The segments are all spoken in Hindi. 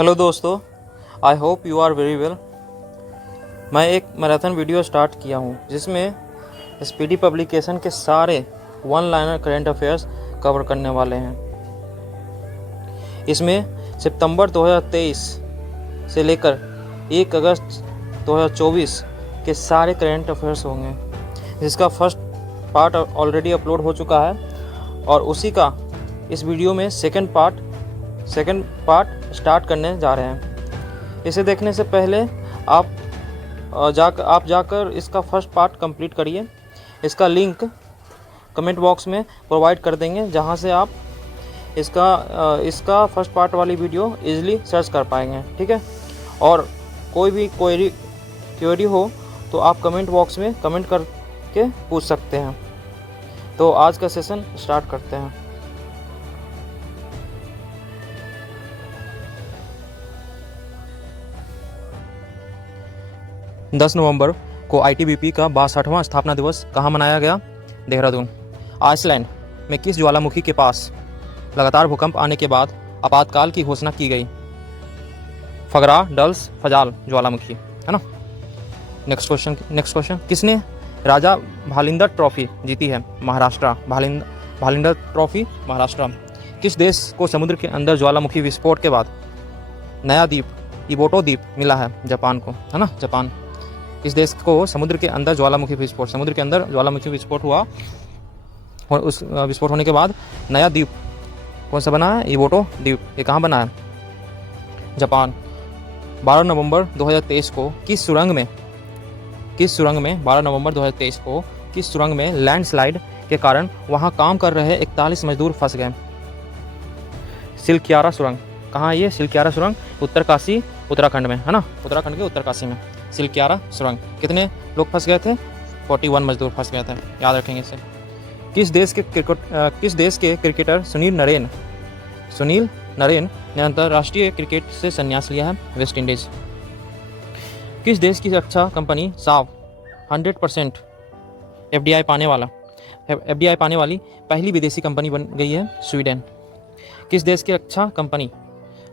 हेलो दोस्तों, I hope you are very well. मैं एक मैराथन वीडियो स्टार्ट किया हूँ जिसमें स्पीडी पब्लिकेशन के सारे one liner current affairs cover करने वाले हैं। इसमें सितंबर 2023 से लेकर 1 अगस्त 2024 के सारे करंट अफेयर्स होंगे, जिसका फर्स्ट पार्ट ऑलरेडी अपलोड हो चुका है और उसी का इस वीडियो में सेकंड पार्ट स्टार्ट करने जा रहे हैं। इसे देखने से पहले आप जाकर इसका फर्स्ट पार्ट कंप्लीट करिए। इसका लिंक कमेंट बॉक्स में प्रोवाइड कर देंगे, जहां से आप इसका फर्स्ट पार्ट वाली वीडियो इजीली सर्च कर पाएंगे। ठीक है, और कोई भी क्वेरी हो तो आप कमेंट बॉक्स में कमेंट करके पूछ सकते हैं। तो आज का सेशन स्टार्ट करते हैं। 10 नवंबर को ITBP का 62वां स्थापना दिवस कहाँ मनाया गया? देहरादून। आइसलैंड में किस ज्वालामुखी के पास लगातार भूकंप आने के बाद आपातकाल की घोषणा की गई? फगरा डल्स फजाल ज्वालामुखी, है ना। नेक्स्ट क्वेश्चन, किसने राजा भालिंदर ट्रॉफी जीती है? महाराष्ट्र। भालिंदर ट्रॉफी महाराष्ट्र। किस देश को समुद्र के अंदर ज्वालामुखी विस्फोट के बाद नया द्वीप इबोटो द्वीप मिला है? जापान को, है ना, जापान। किस देश को समुद्र के अंदर ज्वालामुखी विस्फोट हुआ और उस विस्फोट होने के बाद नया द्वीप कौन सा बना है? इबोटो द्वीप। ये कहाँ बना है? जापान। 12 नवंबर 2023 को किस सुरंग में लैंडस्लाइड के कारण वहां काम कर रहे 41 मजदूर फंस गए? सिलक्यारा सुरंग। कहाँ ये सिलक्यारा सुरंग? उत्तरकाशी, उत्तराखंड में, है ना, उत्तराखंड के उत्तरकाशी में सिलक्यारा सुरंग। कितने लोग फंस गए थे? 41 मजदूर फंस गए थे, याद रखेंगे इसे। किस देश के क्रिकेटर सुनील नरेन ने अंतर्राष्ट्रीय क्रिकेट से संन्यास लिया है? West Indies. किस देश की रक्षा कंपनी साव 100% FDI पाने वाली पहली विदेशी कंपनी बन गई है? स्वीडन। किस देश की रक्षा कंपनी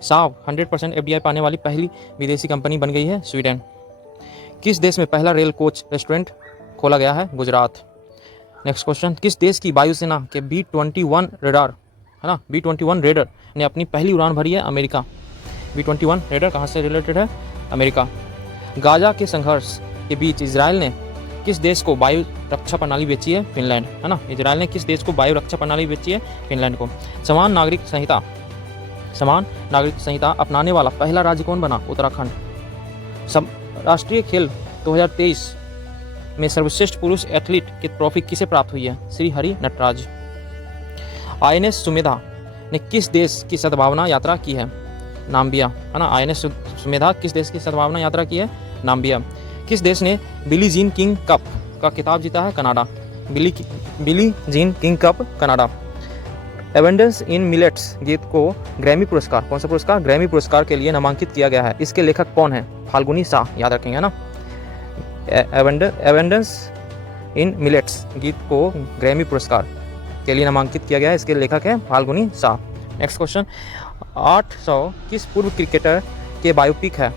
साव 100% FDI पाने वाली पहली विदेशी कंपनी बन गई है? स्वीडन। किस देश में पहला रेल कोच रेस्टोरेंट खोला गया है? गुजरात। नेक्स्ट क्वेश्चन, किस देश की वायुसेना के B-21 रेडर, है ना, B-21 रेडर ने अपनी पहली उड़ान भरी है? अमेरिका। B-21 रेडर कहाँ से रिलेटेड है? अमेरिका। गाजा के संघर्ष के बीच इसराइल ने किस देश को वायु रक्षा प्रणाली बेची है? फिनलैंड, है ना। इसराइल ने किस देश को वायु रक्षा प्रणाली बेची है? फिनलैंड को। समान नागरिक संहिता अपनाने वाला पहला राज्य कौन बना? उत्तराखंड। राष्ट्रीय खेल 2023 में सर्वश्रेष्ठ पुरुष एथलीट की ट्रॉफी किसे प्राप्त हुई है? श्री हरि नटराज। INS सुमेधा ने किस देश की सद्भावना यात्रा की है? नाम्बिया, है ना। INS सुमेधा किस देश की सद्भावना यात्रा की है? नाम्बिया। किस देश ने बिली जीन किंग कप का खिताब जीता है? Canada. Billie Jean King Cup, Canada. Abundance in millets गीत को ग्रैमी पुरस्कार, कौन सा पुरस्कार? ग्रैमी पुरस्कार के लिए नामांकित किया गया है। इसके लेखक कौन है? फाल्गुनी शाह, याद रखेंगे ना। एबंडेंस इन मिलेट्स गीत को ग्रैमी पुरस्कार के लिए नामांकित किया गया है। इसके लेखक है फाल्गुनी शाह। नेक्स्ट क्वेश्चन, 800 किस पूर्व क्रिकेटर के बायोपिक है?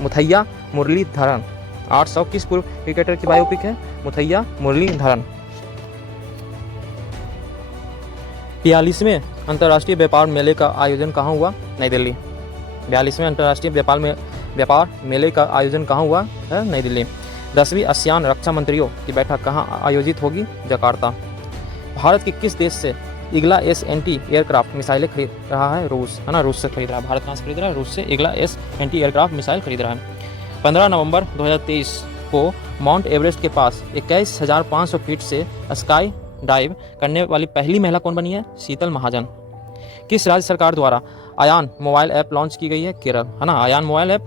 मुथैया मुरलीधरन। 800 किस पूर्व क्रिकेटर की बायोपिक है? मुथैया मुरलीधरन। 42वें अंतर्राष्ट्रीय व्यापार मेले का आयोजन कहाँ हुआ? नई दिल्ली। 42वें अंतर्राष्ट्रीय व्यापार मेले का आयोजन कहाँ हुआ है? नई दिल्ली। 10वीं आसियान रक्षा मंत्रियों की बैठक कहाँ आयोजित होगी? जकार्ता। भारत के किस देश से इगला S एंटी एयरक्राफ्ट मिसाइलें खरीद रहा है? रूस, है ना, रूस से खरीद रहा है। भारत कहाँ से खरीद रहा है? रूस से इगला S एंटी एयरक्राफ्ट मिसाइल खरीद रहा है। 15 नवंबर 2023 को माउंट एवरेस्ट के पास 21,500 फीट से स्काई डाइव करने वाली पहली महिला कौन बनी है? शीतल महाजन। किस राज्य सरकार द्वारा आयान मोबाइल ऐप लॉन्च की गई है? केरल, है ना। आयान मोबाइल ऐप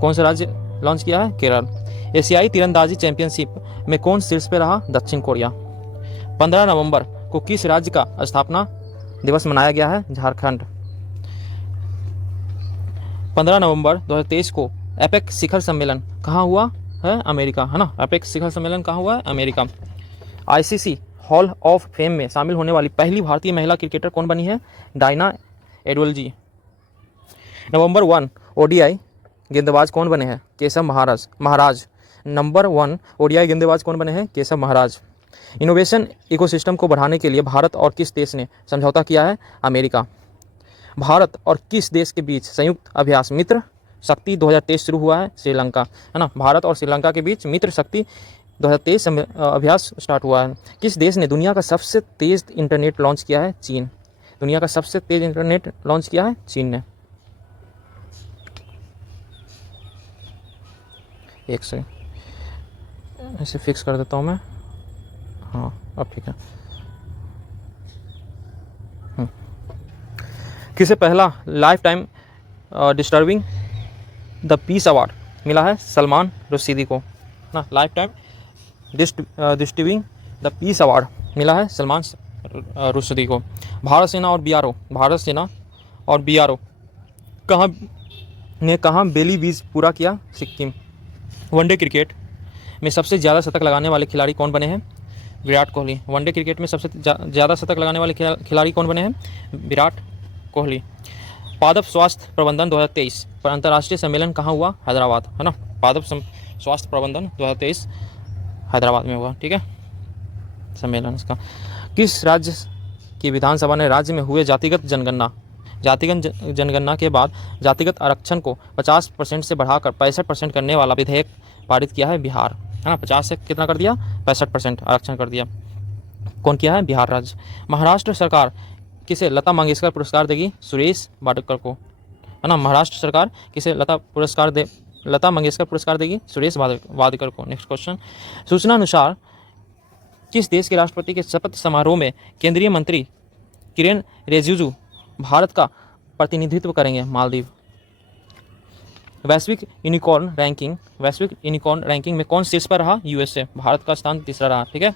कौन सा राज्य लॉन्च किया है? केरल। एशियाई तीरंदाजी चैंपियनशिप में कौन शीर्ष पे रहा? दक्षिण कोरिया। 15 नवंबर को किस राज्य का स्थापना दिवस मनाया गया है? झारखंड। 15 नवंबर 2023 को एपेक शिखर सम्मेलन कहाँ हुआ है? अमेरिका, है ना। एपेक शिखर सम्मेलन कहाँ हुआ है? America. ICC hall of fame में शामिल होने वाली पहली भारतीय महिला क्रिकेटर कौन बनी है? डायना एडवाल्जी। नवंबर 1 ओडीआई गेंदबाज कौन बने हैं? केशव महाराज। नंबर 1 ओडीआई गेंदबाज कौन बने हैं? केशव महाराज। इनोवेशन इकोसिस्टम को बढ़ाने के लिए भारत और किस देश ने समझौता किया है? अमेरिका। भारत और किस देश के बीच संयुक्त अभ्यास मित्र शक्ति 2023 शुरू हुआ है? श्रीलंका, है ना। भारत और श्रीलंका के बीच मित्र शक्ति 2023 अभ्यास स्टार्ट हुआ है। किस देश ने दुनिया का सबसे तेज इंटरनेट लॉन्च किया है? चीन। दुनिया का सबसे तेज इंटरनेट लॉन्च किया है चीन ने। एक से ऐसे फिक्स कर देता हूँ मैं। हाँ अब ठीक है। किसे पहला life time disturbing the peace award मिला है? सलमान रुश्दी को, ना। Life time disturbing the peace award मिला है सलमान रुश्दी को। भारत सेना और बीआरओ कहाँ बेली बीज पूरा किया? सिक्किम। वनडे क्रिकेट में सबसे ज़्यादा शतक लगाने वाले खिलाड़ी कौन बने हैं? विराट कोहली। वनडे क्रिकेट में सबसे ज़्यादा शतक लगाने वाले खिलाड़ी कौन बने हैं? विराट कोहली। पादप स्वास्थ्य प्रबंधन 2023 पर अंतर्राष्ट्रीय सम्मेलन कहाँ हुआ? हैदराबाद, है ना। पादप स्वास्थ्य प्रबंधन 2023 हैदराबाद में हुआ, ठीक है, सम्मेलन इसका। किस राज्य की विधानसभा ने राज्य में हुए जातिगत जनगणना के बाद जातिगत आरक्षण को 50% से बढ़ाकर 65% करने वाला विधेयक पारित किया है? बिहार, है ना। 50 से कितना कर दिया? 65% आरक्षण कर दिया। कौन किया है? बिहार राज्य। महाराष्ट्र सरकार किसे लता मंगेशकर पुरस्कार देगी? सुरेश वाडकर को, है ना। महाराष्ट्र सरकार किसे लता मंगेशकर पुरस्कार देगी? सुरेश वाडकर को। नेक्स्ट क्वेश्चन, सूचना अनुसार किस देश के राष्ट्रपति के शपथ समारोह में केंद्रीय मंत्री किरेन रिजिजू भारत का प्रतिनिधित्व करेंगे? मालदीव। वैश्विक यूनिकॉर्न रैंकिंग में कौन शीर्ष पर रहा? यूएसए। भारत का स्थान तीसरा रहा, ठीक है।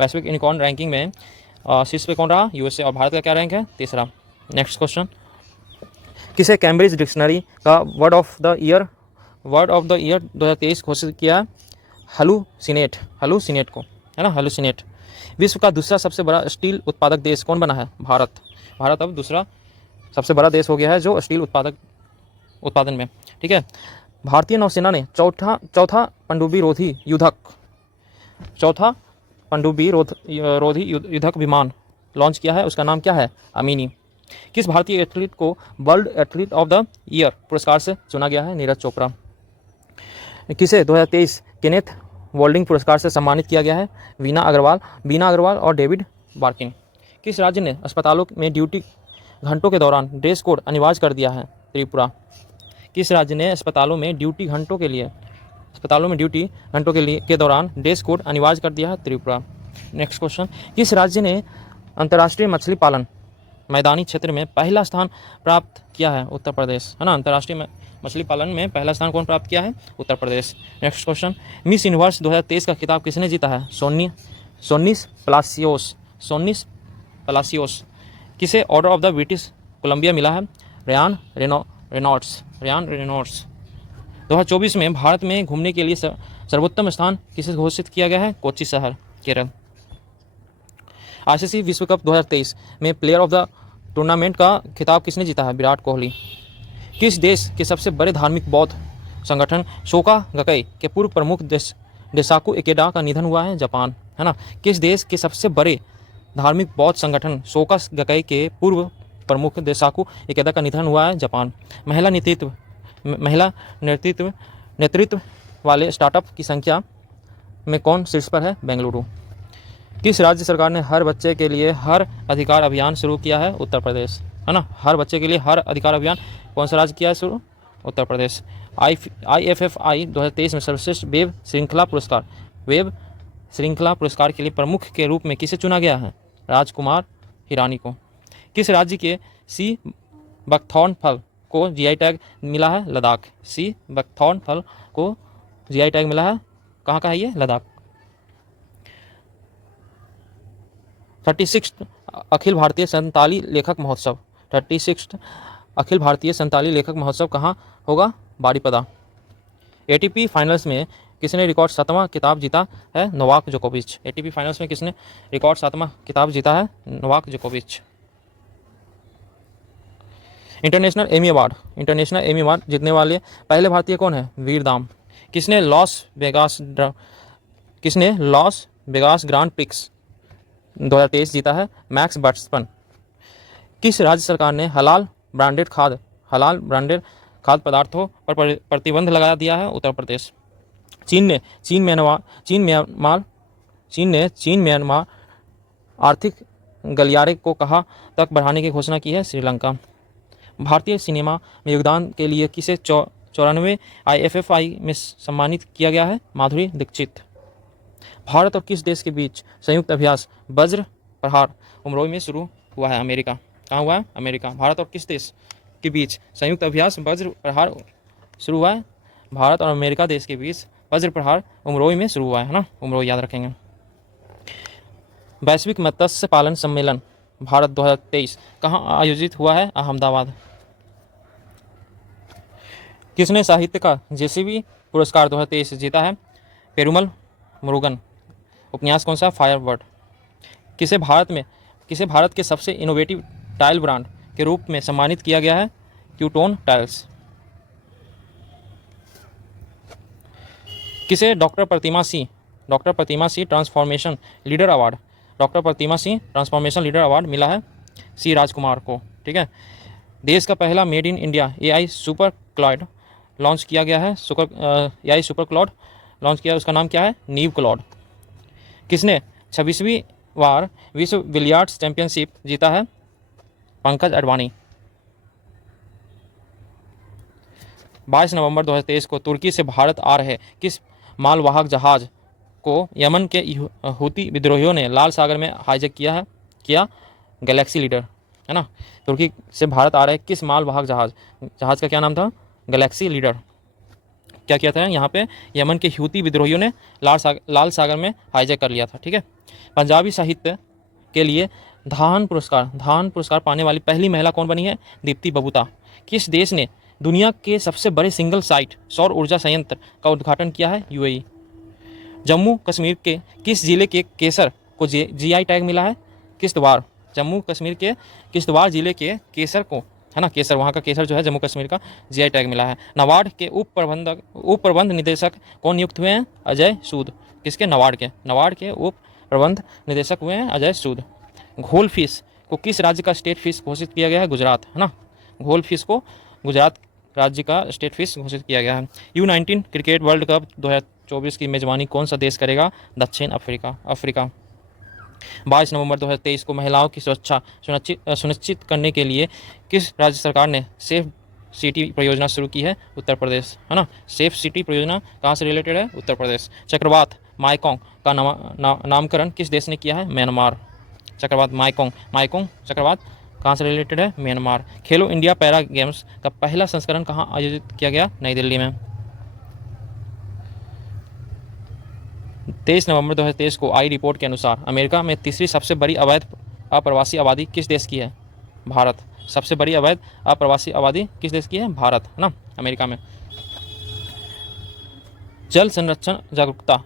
वैश्विक यूनिकॉर्न रैंकिंग में शीर्ष पे कौन रहा? यूएसए। और भारत का क्या रैंक है? तीसरा। नेक्स्ट क्वेश्चन, किसे कैम्ब्रिज डिक्शनरी का वर्ड ऑफ द ईयर 2023 घोषित किया? हलुसिनेट को, है ना। हलुसिनेट। विश्व का दूसरा सबसे बड़ा स्टील उत्पादक देश कौन बना है? भारत अब दूसरा सबसे बड़ा देश हो गया है जो स्टील उत्पादन में, ठीक है। भारतीय नौसेना ने चौथा पनडुब्बी रोधी युद्धक विमान लॉन्च किया है, उसका नाम क्या है? अमीनी। किस भारतीय एथलीट को world athlete of the year पुरस्कार से चुना गया है? नीरज चोपड़ा। किसे 2023 केनेथ वोल्डिंग पुरस्कार से सम्मानित किया गया है? बीना अग्रवाल और डेविड बार्किन। किस राज्य ने अस्पतालों में ड्यूटी घंटों के दौरान ड्रेस कोड अनिवार्य कर दिया है? त्रिपुरा। किस राज्य ने अस्पतालों में ड्यूटी घंटों के दौरान ड्रेस कोड अनिवार्य कर दिया है? त्रिपुरा। नेक्स्ट क्वेश्चन, किस राज्य ने अंतर्राष्ट्रीय मछली पालन मैदानी क्षेत्र में पहला स्थान प्राप्त किया है? उत्तर प्रदेश, है ना। अंतर्राष्ट्रीय मछली पालन में पहला स्थान कौन प्राप्त किया है? उत्तर प्रदेश। नेक्स्ट क्वेश्चन, मिस यूनिवर्स 2023 का खिताब किसने जीता है? सोनिस पलासियोस। किसे order of the British Columbia मिला है? Ryan Reynolds. 2024 में भारत में घूमने के लिए सर्वोत्तम स्थान किसे घोषित किया गया है? कोच्चि शहर, केरल। आईसीसी विश्व कप 2023 में प्लेयर ऑफ द टूर्नामेंट का खिताब किसने जीता है? विराट कोहली। किस देश के सबसे बड़े धार्मिक बौद्ध संगठन शोका गकई के पूर्व प्रमुख डेसाकू इकेडा का निधन हुआ है? जापान, है ना। किस देश के सबसे बड़े धार्मिक बौद्ध संगठन शोका गकई के पूर्व प्रमुख डेसाकू इकेडा का निधन हुआ है? जापान। महिला नेतृत्व वाले स्टार्टअप की संख्या में कौन शीर्ष पर है? बेंगलुरु। किस राज्य सरकार ने हर बच्चे के लिए हर अधिकार अभियान शुरू किया है? उत्तर प्रदेश, है ना। हर बच्चे के लिए हर अधिकार अभियान कौन सा राज्य किया है शुरू? उत्तर प्रदेश। IFFI 2023 में सर्वश्रेष्ठ वेब श्रृंखला पुरस्कार के लिए प्रमुख के रूप में किसे चुना गया है? राजकुमार हिरानी को। किस राज्य के सी बकथॉर्न फल को जीआई टैग मिला है? लद्दाख। सी बकथॉर्न फल को जीआई टैग मिला है, कहाँ का है ये? लद्दाख। 36 अखिल भारतीय संताली लेखक महोत्सव 36 अखिल भारतीय संताली लेखक महोत्सव कहाँ होगा? बारीपदा। ATP फाइनल्स में किसने रिकॉर्ड 7वां खिताब जीता है? नोवाक जोकोविच। ATP फाइनल्स में किसने रिकॉर्ड 7वां खिताब जीता है? नोवाक जोकोविच। इंटरनेशनल एमी अवार्ड जीतने वाले पहले भारतीय कौन है? वीर धाम। किसने लॉस वेगास ग्रांड प्रिक्स 2023 जीता है? Max Verstappen. किस राज्य सरकार ने हलाल ब्रांडेड खाद्य पदार्थों पर प्रतिबंध लगा दिया है? उत्तर प्रदेश। चीन म्यांमार आर्थिक गलियारे को कहाँ तक बढ़ाने की घोषणा की है? श्रीलंका। भारतीय सिनेमा में योगदान के लिए किसे 94 IFFI में सम्मानित किया गया है? माधुरी दीक्षित। भारत और किस देश के बीच संयुक्त अभ्यास वज्र प्रहार उमरोई में शुरू हुआ है? अमेरिका। कहाँ हुआ है? अमेरिका। भारत और किस देश के बीच संयुक्त अभ्यास वज्र प्रहार शुरू हुआ है? भारत और अमेरिका देश के बीच वज्र प्रहार उमरोई में शुरू हुआ है ना, उमरोई याद रखेंगे। वैश्विक मत्स्य पालन सम्मेलन भारत 2023 कहाँ आयोजित हुआ है? अहमदाबाद। किसने साहित्य का JCB पुरस्कार 2023 जीता है? पेरुमल मुरुगन। उपन्यास कौन सा? फायरबर्ड। किसे भारत के सबसे इनोवेटिव टाइल ब्रांड के रूप में सम्मानित किया गया है? क्यूटोन टाइल्स। किसे डॉक्टर प्रतिमा सिंह ट्रांसफॉर्मेशन लीडर अवार्ड मिला है? C राजकुमार को। ठीक है। देश का पहला made in India AI super cloud launch किया गया है। AI सुपर क्लाउड लॉन्च किया, उसका नाम क्या है? नीव क्लाउड। किसने 26वीं बार विश्व बिलियर्ड्स चैंपियनशिप जीता है? पंकज अडवाणी। 22 नवंबर 2023 को तुर्की से भारत आ रहे किस मालवाहक जहाज को यमन के हूती विद्रोहियों ने लाल सागर में हाईजैक किया? गैलेक्सी लीडर, है ना। तुर्की से भारत आ रहे किस मालवाहक जहाज का क्या नाम था? Galaxy leader. क्या किया था यहाँ पे? यमन के हूती विद्रोहियों ने लाल सागर में हाईजैक कर लिया था। ठीक है। पंजाबी साहित्य के लिए धान पुरस्कार पाने वाली पहली महिला कौन बनी है? दीप्ति बबूता। किस देश ने दुनिया के सबसे बड़े सिंगल साइट सौर ऊर्जा संयंत्र का उद्घाटन किया है? UAE। जम्मू कश्मीर के किस जिले के केसर को GI टैग मिला है? किश्तवाड़। जम्मू कश्मीर के किश्तवाड़ जिले के केसर को, है ना, केसर, वहाँ का केसर जो है जम्मू कश्मीर का, GI टैग मिला है। नाबार्ड के उप प्रबंध निदेशक कौन नियुक्त हुए हैं? अजय सूद। किसके? नाबार्ड के उप प्रबंध निदेशक हुए हैं अजय सूद। घोल फिश को किस राज्य का स्टेट फिश घोषित किया गया है? गुजरात, है ना। घोल फिश को गुजरात राज्य का स्टेट फिश घोषित किया गया है। U19 क्रिकेट वर्ल्ड कप 2024 की मेजबानी कौन सा देश करेगा? दक्षिण अफ्रीका। 22 नवंबर 2023 को महिलाओं की सुरक्षा सुनिश्चित करने के लिए किस राज्य सरकार ने सेफ सिटी परियोजना शुरू की है? उत्तर प्रदेश, है ना। सेफ सिटी परियोजना कहाँ से रिलेटेड है? उत्तर प्रदेश। चक्रवात माइकोंग का नामकरण किस देश ने किया है? म्यांमार। चक्रवात माइकोंग चक्रवात कहाँ से रिलेटेड है? म्यांमार। खेलो इंडिया पैरा गेम्स का पहला संस्करण कहाँ आयोजित किया गया? नई दिल्ली में। 23 नवंबर 2023 को आई रिपोर्ट के अनुसार अमेरिका में तीसरी सबसे बड़ी अवैध अप्रवासी आबादी किस देश की है? भारत। सबसे बड़ी अवैध अप्रवासी आबादी किस देश की है? भारत, है ना, अमेरिका में। जल संरक्षण जागरूकता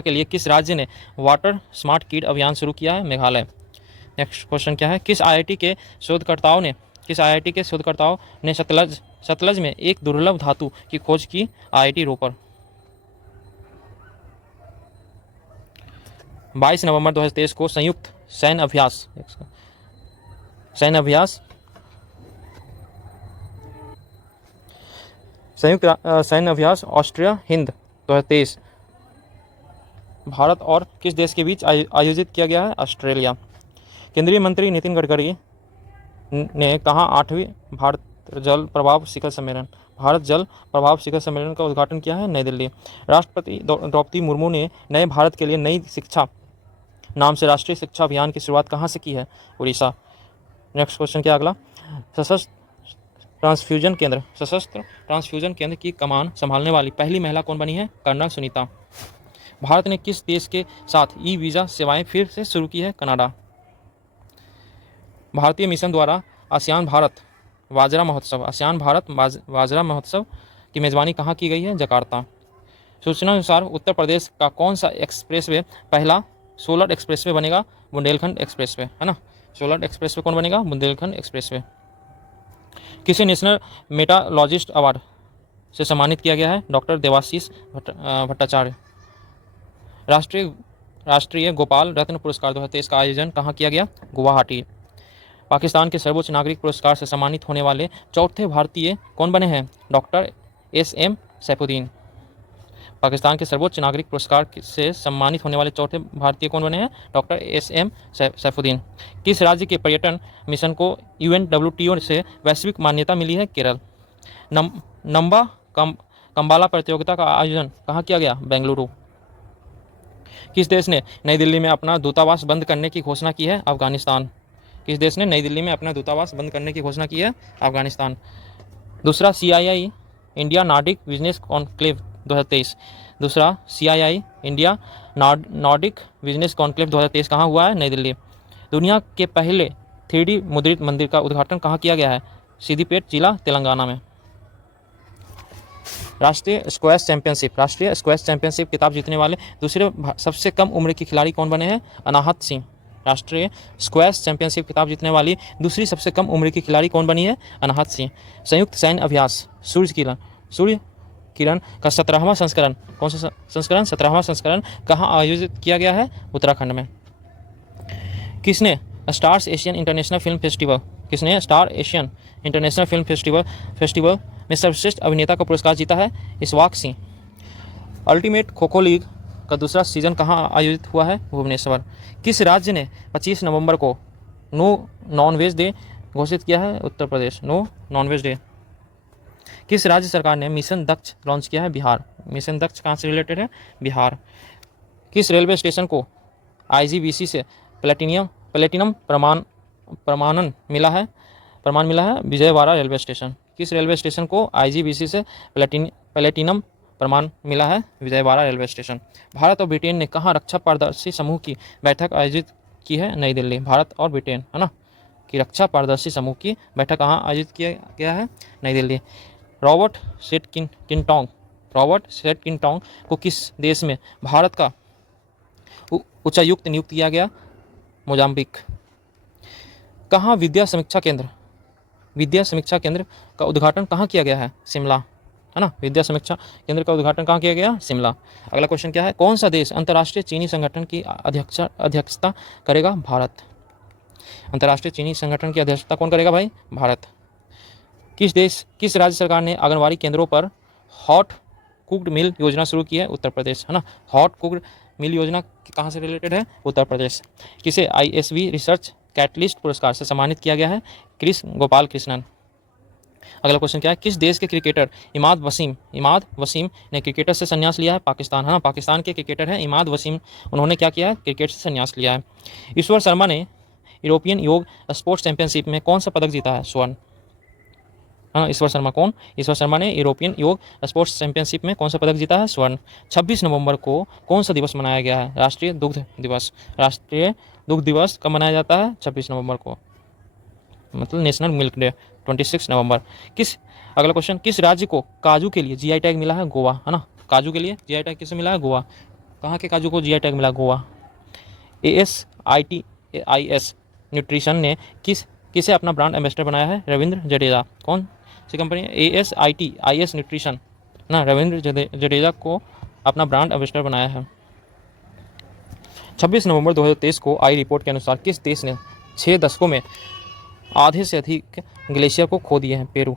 के लिए किस राज्य ने वाटर स्मार्ट किड अभियान शुरू किया है? मेघालय। नेक्स्ट क्वेश्चन क्या है? किस IIT के शोधकर्ताओं ने सतलज में एक दुर्लभ धातु की खोज की? IIT रोपर। 22 नवंबर 2023 को संयुक्त सैन्य अभ्यास ऑस्ट्रिया हिंद 2023 भारत और किस देश के बीच आयोजित किया गया है? ऑस्ट्रेलिया। केंद्रीय मंत्री नितिन गडकरी ने कहा 8वीं भारत जल प्रभाव शिखर सम्मेलन का उद्घाटन किया है? नई दिल्ली। राष्ट्रपति द्रौपदी मुर्मू ने नए भारत के लिए नई शिक्षा नाम से राष्ट्रीय शिक्षा अभियान की शुरुआत कहाँ से की है? उड़ीसा। नेक्स्ट क्वेश्चन क्या अगला? सशस्त्र ट्रांसफ्यूजन केंद्र की कमान संभालने वाली पहली महिला कौन बनी है? कर्नल सुनीता। भारत ने किस देश के साथ वीज़ा सेवाएं फिर से शुरू की है? कनाडा। भारतीय मिशन द्वारा आसियान भारत बाजरा महोत्सव की मेज़बानी कहाँ की गई है? जकार्ता। सूचना अनुसार उत्तर प्रदेश का कौन सा एक्सप्रेसवे पहला सोलर एक्सप्रेसवे बनेगा? बुंदेलखंड एक्सप्रेसवे, है ना। सोलर एक्सप्रेसवे कौन बनेगा? बुंदेलखंड एक्सप्रेसवे। किसे नेशनल मेटालॉजिस्ट अवार्ड से सम्मानित किया गया है? डॉक्टर देवाशीष भट्टाचार्य। राष्ट्रीय राष्ट्रीय गोपाल रत्न पुरस्कार 2023 का आयोजन कहाँ किया गया? गुवाहाटी। पाकिस्तान के सर्वोच्च नागरिक पुरस्कार से सम्मानित होने वाले चौथे भारतीय कौन बने हैं? Doctor S M. सैफुद्दीन। पाकिस्तान के सर्वोच्च नागरिक पुरस्कार से सम्मानित होने वाले चौथे भारतीय कौन बने हैं? Doctor S M. सैफुद्दीन। किस राज्य के पर्यटन मिशन को UNWTO से वैश्विक मान्यता मिली है? केरल। नंबा कंबाला प्रतियोगिता का आयोजन कहाँ किया गया? बेंगलुरु। किस देश ने नई दिल्ली में अपना दूतावास बंद करने की घोषणा की है? अफगानिस्तान। किस देश ने नई दिल्ली में अपना दूतावास बंद करने की घोषणा की है? अफगानिस्तान। दूसरा CII India Nordic business conclave 2023। दूसरा CII India Nordic business conclave 2023 कहाँ हुआ है? नई दिल्ली। दुनिया के पहले 3D मुद्रित मंदिर का उद्घाटन कहाँ किया गया है? सिद्दीपेट जिला तेलंगाना में। राष्ट्रीय स्क्वैश चैंपियनशिप खिताब जीतने वाले दूसरे सबसे कम उम्र की खिलाड़ी कौन बने हैं? अनाहत सिंह। राष्ट्रीय स्क्वैश चैंपियनशिप खिताब जीतने वाली दूसरी सबसे कम उम्र की खिलाड़ी कौन बनी है? अनाहत सिंह। संयुक्त सैन्य अभ्यास सूर्य किरण का 17वां संस्करण कौन सा संस्करण? 17वां संस्करण कहाँ आयोजित किया गया है? उत्तराखंड में। किसने star Asian international film festival में सर्वश्रेष्ठ अभिनेता का पुरस्कार जीता है? इशफाक सिंह। अल्टीमेट खो खो लीग का दूसरा सीजन कहाँ आयोजित हुआ है? भुवनेश्वर। किस राज्य ने 25 नवंबर को नो नॉनवेज डे घोषित किया है? Uttar Pradesh. No non veg day. किस राज्य सरकार ने मिशन दक्ष लॉन्च किया है? बिहार। मिशन दक्ष कहाँ से रिलेटेड है? बिहार। किस रेलवे स्टेशन को IGBC से प्लेटिनम प्रमाण मिला है? Vijayawada railway station. किस रेलवे स्टेशन को IGBC से प्लेटिनम प्रमाण मिला है? Vijayawada railway station. भारत और ब्रिटेन ने कहाँ रक्षा पारदर्शी समूह की बैठक आयोजित की है? नई दिल्ली। भारत और ब्रिटेन है ना कि रक्षा पारदर्शी समूह की बैठक कहाँ आयोजित किया गया है? नई दिल्ली। रॉबर्ट सेट किंगटोंग को किस देश में भारत का उच्चायुक्त नियुक्त किया गया? मोजाम्बिक। कहाँ विद्या समीक्षा केंद्र का उद्घाटन कहाँ किया गया है? शिमला है ना। विद्या समीक्षा केंद्र का उद्घाटन कहाँ किया गया? शिमला। अगला क्वेश्चन क्या है? कौन सा देश अंतर्राष्ट्रीय चीनी संगठन की अध्यक्षता करेगा? भारत। अंतर्राष्ट्रीय चीनी संगठन की अध्यक्षता कौन करेगा भाई? भारत। किस राज्य सरकार ने आंगनबाड़ी केंद्रों पर हॉट कुक्ड मील योजना शुरू की है? उत्तर प्रदेश है ना। हॉट कुक्ड मील योजना कहाँ से रिलेटेड है? उत्तर प्रदेश। किसे ISV रिसर्च कैटलिस्ट पुरस्कार से सम्मानित किया गया है? गोपाल कृष्णन। अगला क्वेश्चन क्या है? किस देश के क्रिकेटर इमाद वसीम ने क्रिकेटर से संन्यास लिया है? पाकिस्तान है ना। पाकिस्तान के क्रिकेटर हैं इमाद वसीम। उन्होंने क्या किया है? क्रिकेट से संन्यास लिया है। ईश्वर शर्मा ने यूरोपियन योग स्पोर्ट्स चैंपियनशिप में कौन सा पदक जीता है? स्वर्ण। हाँ, ईश्वर शर्मा ने यूरोपियन योग स्पोर्ट्स चैंपियनशिप में कौन सा पदक जीता है? स्वर्ण। 26 नवंबर को कौन सा दिवस मनाया गया है? राष्ट्रीय दुग्ध दिवस कब मनाया जाता है? 26 नवंबर को, मतलब नेशनल मिल्क डे 26 नवंबर। अगला क्वेश्चन, किस राज्य को काजू के लिए GI टैग मिला है? गोवा है ना। काजू के लिए GI टैग किसे मिला है? गोवा। कहाँ के काजू को GI टैग मिला? गोवा। ASIS न्यूट्रिशन ने किसे अपना ब्रांड एम्बेसडर बनाया है? रविंद्र जडेजा। कौन सी कंपनी है? ASIS न्यूट्रिशन ना, रविंद्र जडेजा को अपना ब्रांड एम्बेसडर बनाया है। 26 नवंबर 2023 को आई रिपोर्ट के अनुसार किस देश ने 6 दशकों में आधे से अधिक ग्लेशियर को खो दिए हैं? पेरू।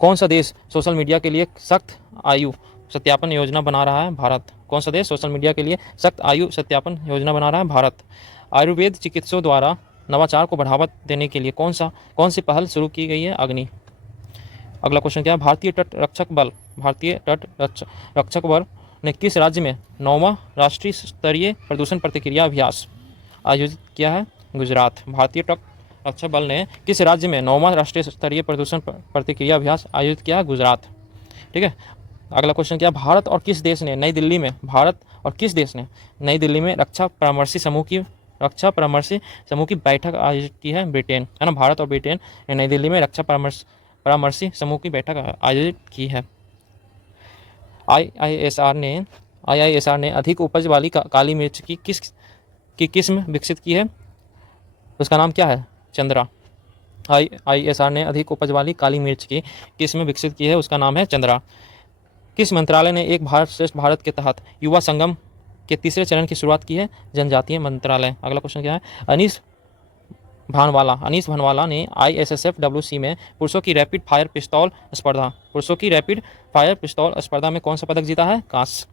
कौन सा देश सोशल मीडिया के लिए सख्त आयु सत्यापन योजना बना रहा है? भारत। कौन सा देश सोशल मीडिया के लिए सख्त आयु सत्यापन योजना बना रहा है? भारत। आयुर्वेद चिकित्सकों द्वारा नवाचार को बढ़ावा देने के लिए कौन सी पहल शुरू की गई है? अग्नि। अगला क्वेश्चन क्या है? भारतीय तट रक्षक बल ने किस राज्य में 9वां राष्ट्रीय स्तरीय प्रदूषण प्रतिक्रिया अभ्यास आयोजित किया है? गुजरात। भारतीय तट रक्षक बल ने किस राज्य में 9वां राष्ट्रीय स्तरीय प्रदूषण प्रतिक्रिया अभ्यास आयोजित किया? गुजरात। ठीक है। अगला क्वेश्चन क्या? भारत और किस देश ने नई दिल्ली में रक्षा परामर्शी समूह की बैठक आयोजित की है? ब्रिटेन है ना। भारत और ब्रिटेन ने नई दिल्ली में रक्षा परामर्शी समूह की बैठक आयोजित की है। IISR ने अधिक उपज वाली काली मिर्च की किस्म विकसित की है? उसका नाम क्या है? चंद्रा। ISR ने अधिक उपज वाली काली मिर्च की किस्म विकसित की है, उसका नाम है चंद्रा। किस मंत्रालय ने एक भारत श्रेष्ठ भारत के तहत युवा संगम के तीसरे चरण की शुरुआत की है? जनजातीय मंत्रालय। अगला क्वेश्चन क्या है? अनीस भानवाला ने ISSFWC में पुरुषों की रैपिड फायर पिस्तौल स्पर्धा में कौन सा पदक जीता है? कांस्य।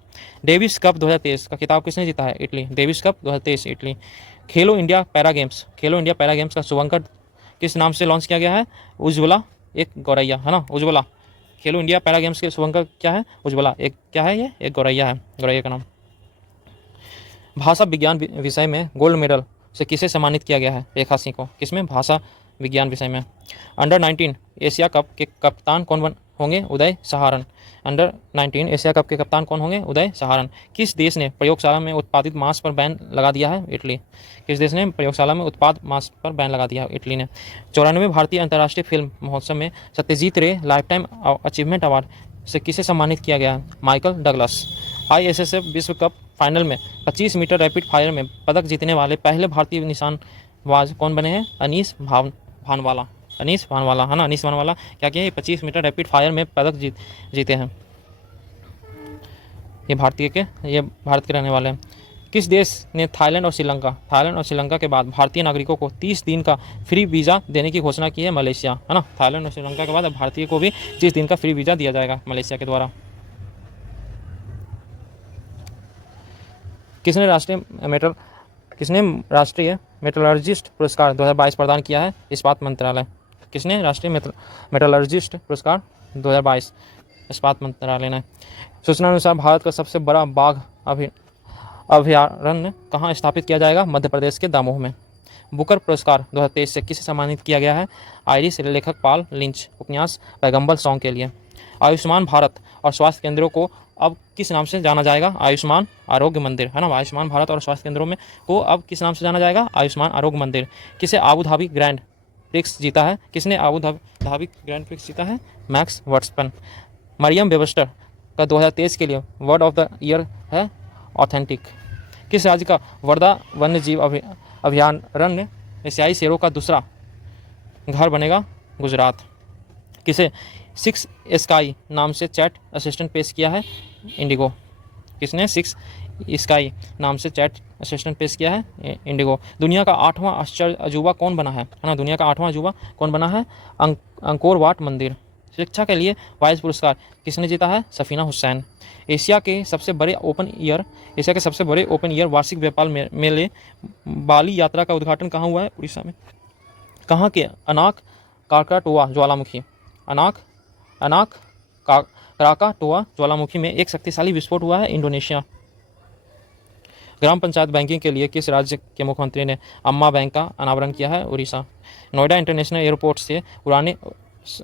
डेविस कप 2023 का खिताब किसने जीता है? इटली। Davis cup 2023 Italy. खेलो इंडिया पैरा गेम्स का शुभंकर किस नाम से लॉन्च किया गया है? उज्ज्वला एक गौरैया, है ना, उज्ज्वला। खेलो इंडिया पैरा गेम्स के शुभंकर क्या है? उज्ज्वला एक क्या है? ये एक गौरैया है, गौरैया का नाम। भाषा विज्ञान विषय में गोल्ड मेडल से किसे सम्मानित किया गया है? रेखा सिंह को। किसमें? भाषा विज्ञान विषय में। अंडर 19 एशिया कप के कप्तान कौन होंगे? उदय सहारन। अंडर 19 एशिया कप के कप्तान कौन होंगे? उदय सहारन। किस देश ने प्रयोगशाला में उत्पादित मांस पर बैन लगा दिया है? इटली। किस देश ने प्रयोगशाला में उत्पाद मांस पर बैन लगा दिया है? इटली ने। 94 भारतीय अंतर्राष्ट्रीय फिल्म महोत्सव में सत्यजीत रे लाइफ टाइम अचीवमेंट अवार्ड से किसे सम्मानित किया गया है? Michael Douglas. ISSF विश्व कप फाइनल में 25 मीटर रैपिड फायर में पदक जीतने वाले पहले भारतीय निशानबाज कौन बने हैं? अनीस भानवाला, है ना, अनीस भानवाला क्या किया? 25 मीटर रैपिड फायर में पदक जीते हैं। ये भारत के रहने वाले हैं। किस देश ने थाईलैंड और श्रीलंका के बाद भारतीय नागरिकों को 30 दिन का फ्री वीज़ा देने की घोषणा की है? मलेशिया, है ना। थाईलैंड और श्रीलंका के बाद अब भारतीय को भी 30 दिन का फ्री वीज़ा दिया जाएगा मलेशिया के द्वारा। किसने राष्ट्रीय मेटलर्जिस्ट पुरस्कार 2022 प्रदान किया है? इस्पात मंत्रालय। किसने राष्ट्रीय मेटलर्जिस्ट पुरस्कार 2022? इस्पात मंत्रालय ने। सूचना अनुसार भारत का सबसे बड़ा बाघ अभयारण्य कहाँ स्थापित किया जाएगा? मध्य प्रदेश के दमोह में। बुकर पुरस्कार 2023 से किसे सम्मानित किया गया है? आयरिश लेखक पॉल लिंच, उपन्यास पैगंबर सॉन्ग के लिए। आयुष्मान भारत और स्वास्थ्य केंद्रों को अब किस नाम से जाना जाएगा? आयुष्मान आरोग्य मंदिर, है ना। आयुष्मान भारत और स्वास्थ्य केंद्रों में को अब किस नाम से जाना जाएगा? आयुष्मान आरोग्य मंदिर। किसे आबू धाबी ग्रैंड प्रिक्स जीता है? किसने आबू धाबी ग्रैंड प्रिक्स जीता है? Max Verstappen. मरियम वेबस्टर का 2023 के लिए वर्ड ऑफ द ईयर है ऑथेंटिक। किस राज्य का वर्धा वन्य जीव अभयारण्य एशियाई शेरों का दूसरा घर बनेगा? गुजरात। किसे 6 स्काई नाम से चैट असिस्टेंट पेश किया है? इंडिगो। किसने 6 स्काई नाम से चैट असिस्टेंट पेश किया है? इंडिगो। दुनिया का 8वां आश्चर्य अजूबा कौन बना है? ना, दुनिया का 8वां अजूबा कौन बना है? अंकोर वाट मंदिर। शिक्षा के लिए वाइज पुरस्कार किसने जीता है? सफीना हुसैन। एशिया के सबसे बड़े ओपन ईयर वार्षिक व्यापार मेले बाली यात्रा का उद्घाटन कहाँ हुआ है? उड़ीसा में। कहाँ के? अनाक काकाटोआ ज्वालामुखी। अनाक क्राकाटोआ ज्वालामुखी में एक शक्तिशाली विस्फोट हुआ है? इंडोनेशिया। ग्राम पंचायत बैंकिंग के लिए किस राज्य के मुख्यमंत्री ने अम्मा बैंक का अनावरण किया है? उड़ीसा। नोएडा इंटरनेशनल एयरपोर्ट से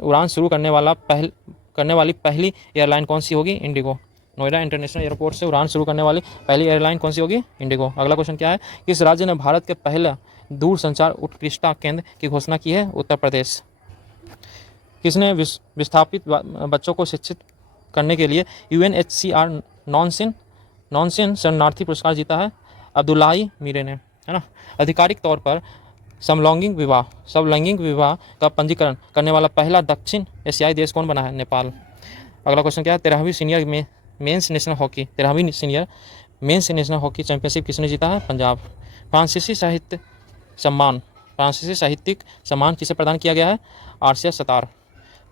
उड़ान शुरू करने वाली पहली एयरलाइन कौन सी होगी? इंडिगो। नोएडा इंटरनेशनल एयरपोर्ट से उड़ान शुरू करने वाली पहली एयरलाइन कौन सी होगी? इंडिगो। अगला क्वेश्चन क्या है? किस राज्य ने भारत के पहले दूरसंचार उत्कृष्टता केंद्र की घोषणा की है? उत्तर प्रदेश। किसने विस्थापित बच्चों को शिक्षित करने के लिए UNHCR नॉनसेन शरणार्थी पुरस्कार जीता है? अब्दुल्लाही मीरे ने, है ना। आधिकारिक तौर पर समलैंगिक विवाह का पंजीकरण करने वाला पहला दक्षिण एशियाई देश कौन बना है? नेपाल। अगला क्वेश्चन क्या है? 13वीं senior men's national hockey championship किसने जीता है? पंजाब। फ्रांसीसी साहित्यिक सम्मान किसे प्रदान किया गया है? आरसीए सतार।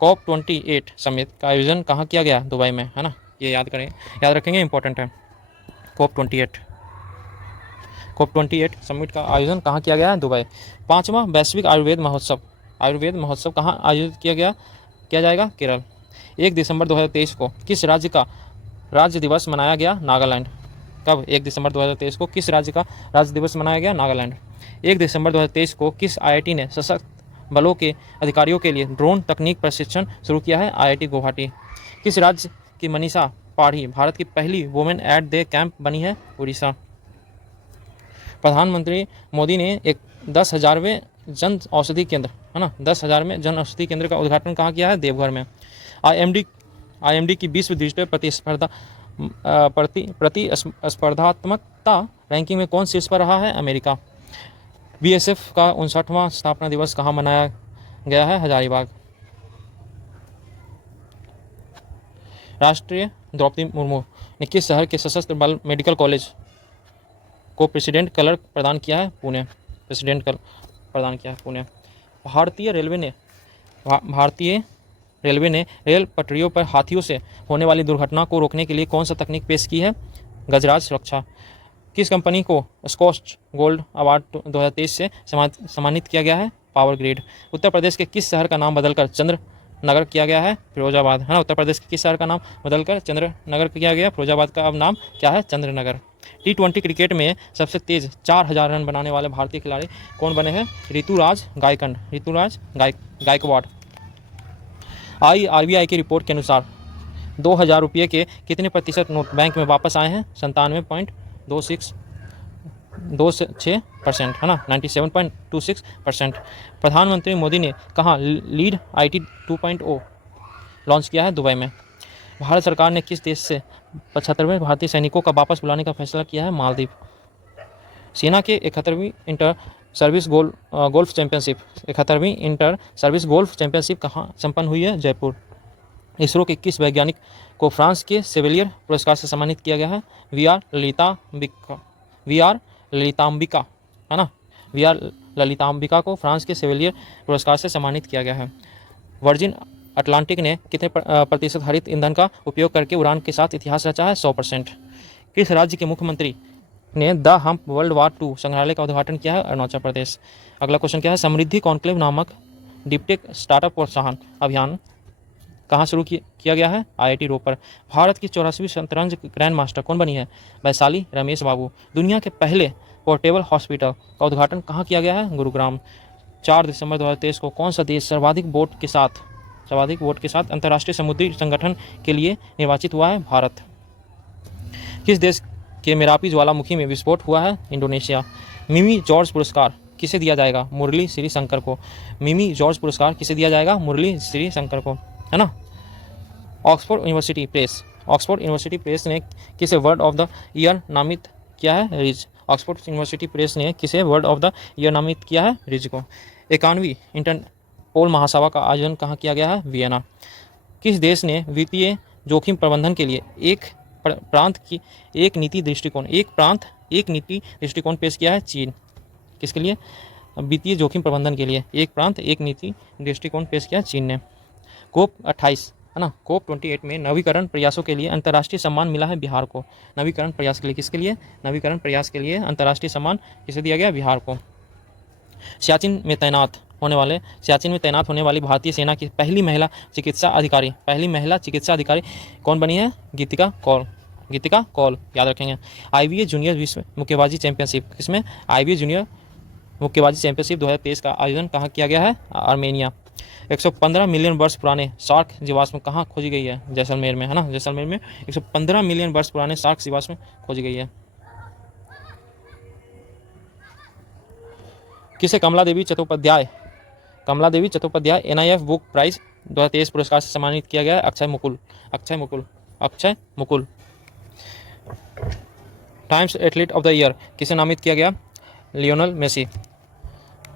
COP28 समिट का आयोजन कहाँ किया गया? दुबई में, है ना। ये याद रखेंगे, इंपॉर्टेंट है। COP28 समिट का आयोजन कहाँ किया गया है? दुबई। 5वां वैश्विक आयुर्वेद महोत्सव कहाँ आयोजित किया जाएगा? केरल। 1 दिसंबर 2023 को किस राज्य का राज्य दिवस मनाया गया? नागालैंड। कब? 1 दिसंबर 2023 को किस राज्य का राज्य दिवस मनाया गया? नागालैंड। 1 दिसंबर 2023 को किस IIT ने सशस्त्र बलों के अधिकारियों के लिए ड्रोन तकनीक प्रशिक्षण शुरू किया है? IIT गुवाहाटी। किस राज्य की मनीषा पाढ़ी भारत की पहली वुमेन एट द कैंप बनी है? उड़ीसा। प्रधानमंत्री मोदी ने एक 10,000वें जन औषधि केंद्र, है ना, 10,000वें जन औषधि केंद्र का उद्घाटन कहाँ किया है? देवघर में। IMD की विश्व डिजिटल प्रतिस्पर्धात्मकता रैंकिंग में कौन शीर्ष पर रहा है? अमेरिका। BSF का 59वां स्थापना दिवस कहाँ मनाया गया है हजारीबाग। राष्ट्रीय द्रौपदी मुर्मू ने किस शहर के सशस्त्र बल मेडिकल कॉलेज को प्रेसिडेंट कलर प्रदान किया है? पुणे। प्रेसिडेंट कलर प्रदान किया है पुणे। भारतीय रेलवे ने रेल पटरियों पर हाथियों से होने वाली दुर्घटना को रोकने के लिए कौन सा तकनीक पेश की है? गजराज सुरक्षा। किस कंपनी को स्कॉच गोल्ड अवार्ड 2023 से सम्मानित किया गया है? Power grid. उत्तर प्रदेश के किस शहर का नाम बदलकर चंद्र नगर किया गया है? फिरोजाबाद, है ना। उत्तर प्रदेश के किस शहर का नाम बदलकर चंद्र नगर किया गया? फिरोजाबाद का अब नाम क्या है? चंद्रनगर। T20 क्रिकेट में सबसे तेज 4000 रन बनाने वाले भारतीय खिलाड़ी कौन बने हैं? ऋतुराज गायकवाड़। RBI की रिपोर्ट के अनुसार 2000 रुपये के कितने प्रतिशत नोट बैंक में वापस आए हैं? 97.26%, है ना, 97.26%। प्रधानमंत्री मोदी ने कहाँ लीड IT 2.0 लॉन्च किया है? दुबई में। भारत सरकार ने किस देश से 75वें भारतीय सैनिकों का वापस बुलाने का फैसला किया है? मालदीव। सेना के 71वीं इंटर सर्विस गोल्फ चैंपियनशिप कहाँ संपन्न हुई है? जयपुर। इसरो के किस वैज्ञानिक को फ्रांस के सेवेलियर पुरस्कार से सम्मानित किया गया है? VR ललितांबिका, है ना। VR ललितांबिका को फ्रांस के सेवेलियर पुरस्कार से सम्मानित किया गया है। वर्जिन अटलांटिक ने कितने प्रतिशत हरित ईंधन का उपयोग करके उड़ान के साथ इतिहास रचा है? 100%। किस राज्य के मुख्यमंत्री ने the hump world war II संग्रहालय का उद्घाटन किया है? अरुणाचल प्रदेश। अगला क्वेश्चन क्या है? समृद्धि कॉन्क्लेव नामक डिप्टेक स्टार्टअप प्रोत्साहन अभियान कहाँ शुरू किया गया है? IIT रोपर। भारत की 84वीं शतरंज ग्रैंड मास्टर कौन बनी है? वैशाली रमेश बाबू। दुनिया के पहले पोर्टेबल हॉस्पिटल का उद्घाटन कहाँ किया गया है? गुरुग्राम। 4 दिसंबर 2023 को कौन सा देश सर्वाधिक वोट के साथ अंतर्राष्ट्रीय समुद्री संगठन के लिए निर्वाचित हुआ है? भारत। किस देश के मेरापी ज्वालामुखी में विस्फोट हुआ है? इंडोनेशिया। मिमी जॉर्ज पुरस्कार किसे दिया जाएगा? मुरली श्री शंकर को। मिमी जॉर्ज पुरस्कार किसे दिया जाएगा? मुरली श्री शंकर को, है ना। ऑक्सफोर्ड यूनिवर्सिटी प्रेस ने किसे वर्ड ऑफ द ईयर नामित किया है? रिज। ऑक्सफोर्ड यूनिवर्सिटी प्रेस ने किसे वर्ड ऑफ द ईयर नामित किया है? रिज को। 91वीं इंटरपोल महासभा का आयोजन कहाँ किया गया है? वियना। किस देश ने वित्तीय जोखिम प्रबंधन के लिए एक प्रांत एक नीति दृष्टिकोण पेश किया है? चीन। किसके लिए? वित्तीय जोखिम प्रबंधन के लिए एक प्रांत एक नीति दृष्टिकोण पेश किया चीन ने। COP28, है ना, COP28 में नवीकरण प्रयासों के लिए अंतर्राष्ट्रीय सम्मान मिला है बिहार को। नवीकरण प्रयास के लिए किसके लिए? नवीकरण प्रयास के लिए अंतर्राष्ट्रीय सम्मान किसे दिया गया? बिहार को। सियाचिन में तैनात होने वाली भारतीय सेना की पहली महिला चिकित्सा अधिकारी कौन बनी है? गीतिका कौल, याद रखेंगे। IBA जूनियर विश्व मुक्केबाजी चैंपियनशिप किसमें? IBA जूनियर मुक्केबाजी चैंपियनशिप 2023 का आयोजन कहाँ किया गया है? आर्मेनिया। 115 मिलियन वर्ष पुराने शार्क जीवाश्म कहाँ खोजी गई है? जैसलमेर में, है ना। जैसलमेर में 115 मिलियन वर्ष पुराने शार्क जीवाश्म खोजी गई है। किसे Kamla Devi Chattopadhyay NIF book prize 2023 पुरस्कार से सम्मानित किया गया है? Akshay Mukul. Times athlete of the year किसे नामित किया गया? Lionel Messi.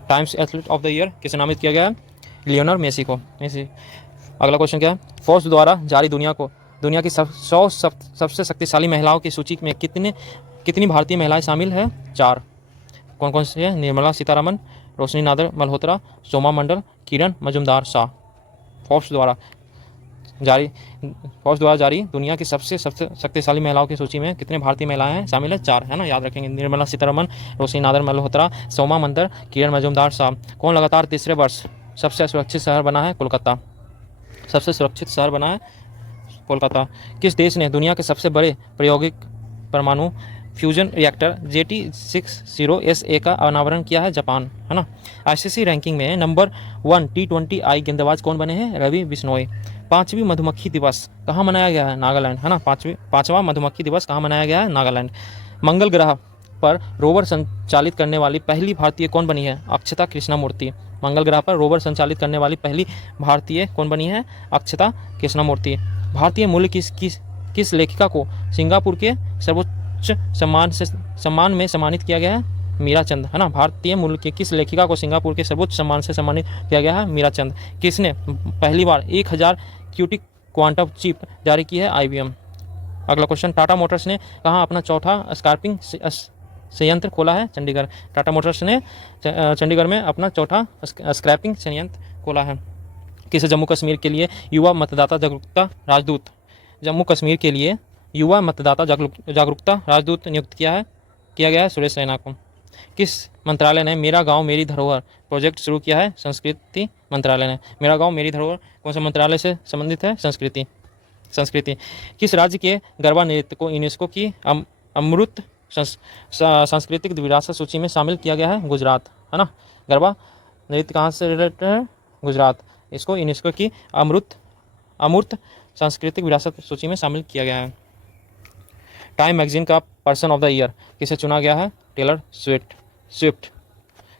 Times athlete of the year किसे नामित किया गया? लियोनल मेसी को। अगला क्वेश्चन क्या है? फोर्ब्स द्वारा जारी दुनिया की 100 सबसे शक्तिशाली महिलाओं की सूची में कितनी भारतीय महिलाएं शामिल है? 4। कौन कौन से हैं? निर्मला सीतारमन, रोशनी नादर मल्होत्रा, सोमा मंडल, किरण मजुमदार शाह। फोर्ब्स द्वारा जारी दुनिया की सबसे शक्तिशाली महिलाओं की सूची में कितने भारतीय महिलाएं हैं शामिल है? 4, है ना, याद रखेंगे। निर्मला सीतारमन, रोशनी नादर मल्होत्रा, सोमा मंडल, किरण मजुमदार शाह। कौन लगातार तीसरे वर्ष सबसे सुरक्षित शहर बना है? कोलकाता। सबसे सुरक्षित शहर बना है कोलकाता। किस देश ने दुनिया के सबसे बड़े प्रायोगिक परमाणु फ्यूजन रिएक्टर JT60SA का अनावरण किया है? जापान, है ना। ICC रैंकिंग में नंबर 1 T20I गेंदबाज कौन बने हैं? रवि बिश्नोई। 5वीं मधुमक्खी दिवस कहाँ मनाया गया है? नागालैंड, है ना। 5वां मधुमक्खी दिवस कहाँ मनाया गया है? नागालैंड। मंगल ग्रह पर रोवर संचालित करने वाली पहली भारतीय कौन बनी है? अक्षता कृष्णमूर्ति। मंगल ग्रह पर रोवर संचालित करने वाली पहली भारतीय कौन बनी है? अक्षता कृष्णमूर्ति। भारतीय मूल किस लेखिका को सिंगापुर के सर्वोच्च सम्मान में सम्मानित किया गया है? मीराचंद, है ना। भारतीय मूल की किस लेखिका को सिंगापुर के सर्वोच्च सम्मान से सम्मानित किया गया है? मीराचंद। किसने पहली बार 1000 क्यूटिक क्वांटम चिप जारी की है? IBM। अगला क्वेश्चन, टाटा मोटर्स ने कहाँ अपना चौथा स्क्रैपिंग संयंत्र खोला है? चंडीगढ़। टाटा मोटर्स ने चंडीगढ़ में अपना चौथा स्क्रैपिंग संयंत्र खोला है। किसे जम्मू कश्मीर के लिए युवा मतदाता जागरूकता राजदूत, जम्मू कश्मीर के लिए युवा मतदाता जागरूकता राजदूत नियुक्त किया गया है? सुरेश रैना को। किस मंत्रालय ने मेरा गांव मेरी धरोहर प्रोजेक्ट शुरू किया है? संस्कृति मंत्रालय ने। मेरा गांव मेरी धरोहर कौन सा मंत्रालय से संबंधित है? संस्कृति। किस राज्य के गरबा नृत्य को यूनेस्को की अमृत सांस्कृतिक विरासत सूची में शामिल किया गया है? गुजरात, है ना। गरबा नृत्य कहाँ से रिलेटेड है? गुजरात। इसको यूनेस्को की अमूर्त सांस्कृतिक विरासत सूची में शामिल किया गया है। टाइम मैगजीन का पर्सन ऑफ द ईयर किसे चुना गया है? Taylor Swift.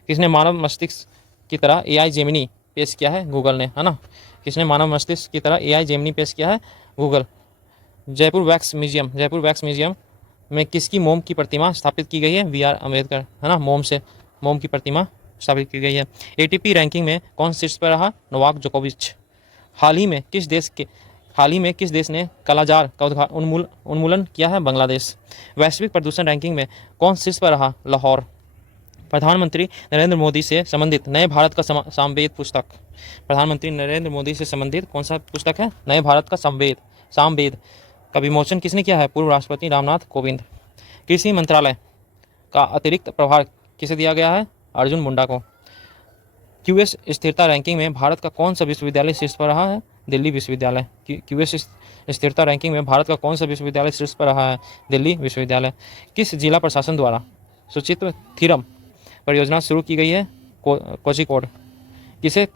किसने मानव मस्तिष्क की तरह AI जेमिनी पेश किया है? गूगल ने, है ना। किसने मानव मस्तिष्क की तरह AI जेमिनी पेश किया है? गूगल। जयपुर वैक्स म्यूजियम में किसकी मोम की प्रतिमा स्थापित की गई है? BR अम्बेडकर, है ना। मोम की प्रतिमा स्थापित की गई है। ATP रैंकिंग में कौन शीर्ष पर रहा? नोवाक जोकोविच। हाल ही में किस देश ने कालाजार का उन्मूलन किया है? बांग्लादेश। वैश्विक प्रदूषण रैंकिंग में कौन शीर्ष पर रहा? लाहौर। प्रधानमंत्री नरेंद्र मोदी से संबंधित नए भारत का सामवेद पुस्तक, प्रधानमंत्री नरेंद्र मोदी से संबंधित कौन सा पुस्तक है? नए भारत का सामवेद का विमोचन किसने किया है? पूर्व राष्ट्रपति रामनाथ कोविंद। कृषि मंत्रालय का अतिरिक्त प्रभार किसे दिया गया है? अर्जुन मुंडा को। QS स्थिरता रैंकिंग में भारत का कौन सा विश्वविद्यालय शीर्ष पर रहा है? दिल्ली विश्वविद्यालय। QS स्थिरता रैंकिंग में भारत का कौन सा विश्वविद्यालय शीर्ष पर रहा है? दिल्ली विश्वविद्यालय। किस जिला प्रशासन द्वारा सुचित्र थीरम परियोजना शुरू की गई है? कोझिकोड। किसे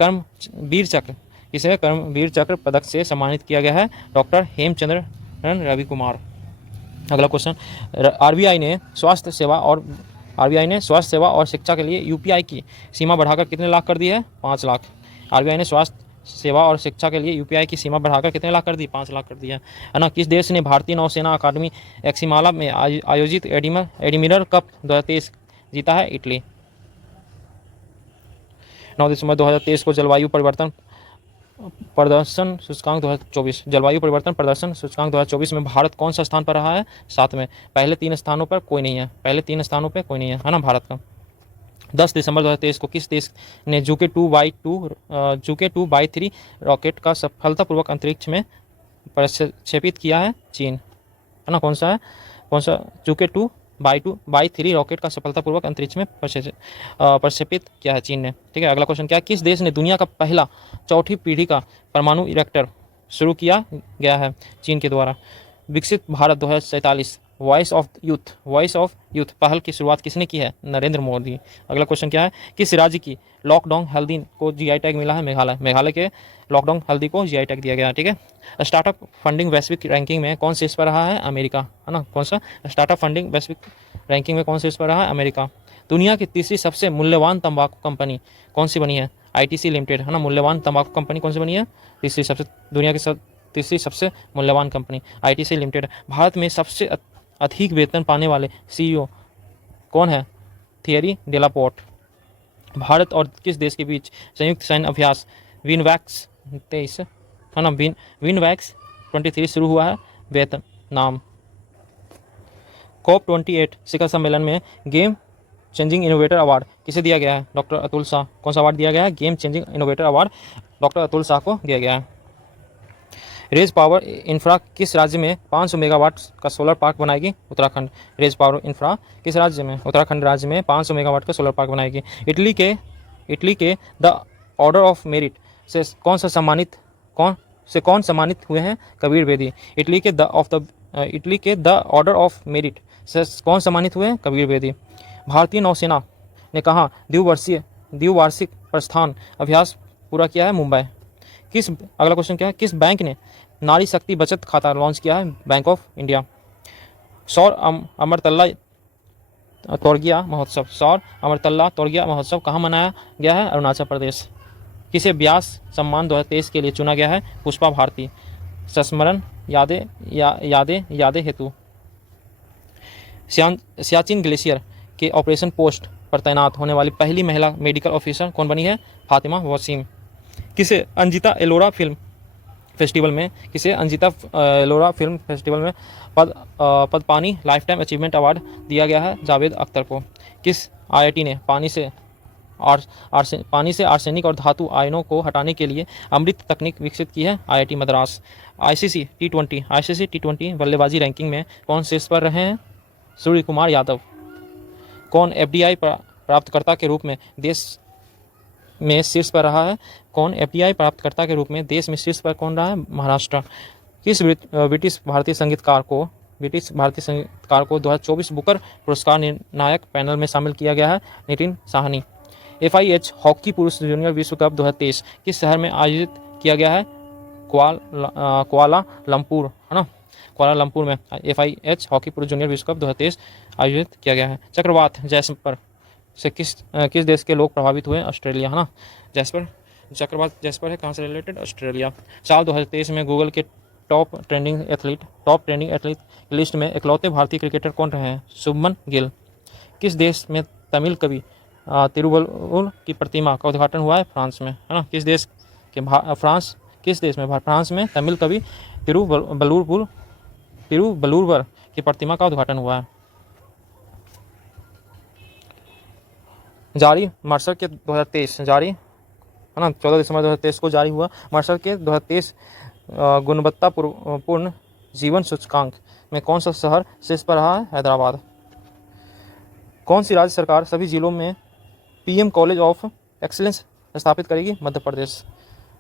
कर्मवीर चक्र पदक से सम्मानित किया गया है? डॉक्टर हेमचंद्रन रवि कुमार। अगला क्वेश्चन, RBI ने स्वास्थ्य सेवा और शिक्षा के लिए UPI की सीमा बढ़ाकर कितने लाख कर दी है? 5 लाख। RBI ने स्वास्थ्य सेवा और शिक्षा के लिए UPI की सीमा बढ़ाकर कितने लाख कर दी? 5 लाख कर दी है ना। किस देश ने भारतीय नौसेना अकादमी एक्सिमाला में आयोजित एडमिरल कप 2023 जीता है? इटली। 9 दिसंबर 2023 को जलवायु परिवर्तन प्रदर्शन सूचकांक 2024 में भारत कौन सा स्थान पर रहा है? 7वें। पहले 3 स्थानों पर कोई नहीं है, है ना भारत का। 10 दिसंबर 2023 को किस देश ने जुके 2x3 रॉकेट का सफलतापूर्वक अंतरिक्ष में प्रक्षेपित किया है? चीन, है ना। कौन सा जुके 2x3 रॉकेट का सफलतापूर्वक अंतरिक्ष में प्रक्षेपित किया है? चीन ने। ठीक है। अगला क्वेश्चन क्या है? किस देश ने दुनिया का पहला चौथी पीढ़ी का परमाणु रिएक्टर शुरू किया गया है? चीन के द्वारा। विकसित भारत 2047 वॉइस ऑफ यूथ पहल की शुरुआत किसने की है? नरेंद्र मोदी। अगला क्वेश्चन क्या है? किस राज्य की लॉकडाउन हल्दी को GI टैग मिला है? मेघालय के लॉकडाउन हल्दी को GI टैग दिया गया। ठीक है। स्टार्टअप फंडिंग वैश्विक रैंकिंग में कौन शीर्ष पर रहा है? अमेरिका, है ना। कौन सा स्टार्टअप फंडिंग वैश्विक रैंकिंग में कौन शीर्ष पर रहा है? अमेरिका। दुनिया की तीसरी सबसे मूल्यवान तंबाकू कंपनी कौन सी बनी है? ITC लिमिटेड, है ना। मूल्यवान तंबाकू कंपनी कौन सी बनी है? दुनिया की तीसरी सबसे मूल्यवान कंपनी ITC लिमिटेड। भारत में सबसे अधिक वेतन पाने वाले CEO कौन है? थियरी डेलापोर्ट। भारत और किस देश के बीच संयुक्त सैन्य अभ्यास विनवैक्स 23, है ना, विनवैक्स 23 शुरू हुआ है? वियतनाम। COP28 शिखर सम्मेलन में गेम चेंजिंग इनोवेटर अवार्ड किसे दिया गया है? डॉक्टर अतुल शाह। कौन सा अवार्ड दिया गया है? Game changing innovator award doctor Atul Shah को दिया गया है। रेज पावर इंफ्रा किस राज्य में 500 मेगावाट का सोलर पार्क बनाएगी? उत्तराखंड। रेज पावर इंफ्रा किस राज्य में? उत्तराखंड राज्य में 500 मेगावाट का सोलर पार्क बनाएगी। इटली के द ऑर्डर ऑफ मेरिट से कौन सम्मानित हुए हैं? कबीर बेदी। इटली के द ऑर्डर ऑफ मेरिट से कौन सम्मानित हुए हैं? कबीर बेदी। भारतीय नौसेना ने कहाँ द्विवार्षिक प्रस्थान अभ्यास पूरा किया है? मुंबई। अगला क्वेश्चन क्या है? किस बैंक ने नारी शक्ति बचत खाता लॉन्च किया है? Bank of India. सौर अमरतल्ला तोरगिया महोत्सव कहाँ मनाया गया है? अरुणाचल प्रदेश। किसे व्यास सम्मान 2023 के लिए चुना गया है? पुष्पा भारती। संस्मरण यादें हेतु। सियाचिन ग्लेशियर के ऑपरेशन पोस्ट पर तैनात होने वाली पहली महिला मेडिकल ऑफिसर कौन बनी है? फातिमा वसीम। किसे अंजिता एलोरा फिल्म फेस्टिवल में Padmapani life time achievement award दिया गया है? जावेद अख्तर को। किस आईआईटी ने पानी से आर्सेनिक और धातु आयनों को हटाने के लिए अमृत तकनीक विकसित की है? आईआईटी मद्रास। आईसीसी टी20 बल्लेबाजी रैंकिंग में कौन शीर्ष पर रहे हैं? सूर्य कुमार यादव। कौन एफडीआई प्राप्तकर्ता के रूप में देश में शीर्ष पर रहा है? कौन एफडीआई प्राप्तकर्ता के रूप में देश में शीर्ष पर कौन रहा है? महाराष्ट्र। किस ब्रिटिश भारतीय संगीतकार को 2024 बुकर पुरस्कार निर्णायक पैनल में शामिल किया गया है? नितिन साहनी। FIH हॉकी पुरुष जूनियर विश्व कप 2023 किस शहर में आयोजित किया गया है? कुआलालंपुर, है ना, कुआलालंपुर में FIH हॉकी पुरुष जूनियर विश्व कप 2023 आयोजित किया गया है। चक्रवात जैस्पर से किस देश के लोग प्रभावित हुए? ऑस्ट्रेलिया, है ना। चक्रवात जैस्पर है कहाँ से रिलेटेड? ऑस्ट्रेलिया। साल 2023 में गूगल के टॉप ट्रेंडिंग एथलीट की लिस्ट में इकलौते भारतीय क्रिकेटर कौन रहे हैं? शुभमन गिल। किस देश में तमिल कवि तिरुवल्लुवर की प्रतिमा का उद्घाटन हुआ है? फ्रांस में, है ना। किस देश में फ्रांस में तमिल कवि तिरुवल्लुवर की प्रतिमा का उद्घाटन हुआ है? जारी मार्शल के 2023 जारी, है ना, 14 दिसंबर 2023 को जारी हुआ मार्शल के 2023 गुणवत्तापूर्ण जीवन सूचकांक में कौन सा शहर शीर्ष पर रहा है? हैदराबाद। कौन सी राज्य सरकार सभी जिलों में PM कॉलेज ऑफ एक्सीलेंस स्थापित करेगी? मध्य प्रदेश।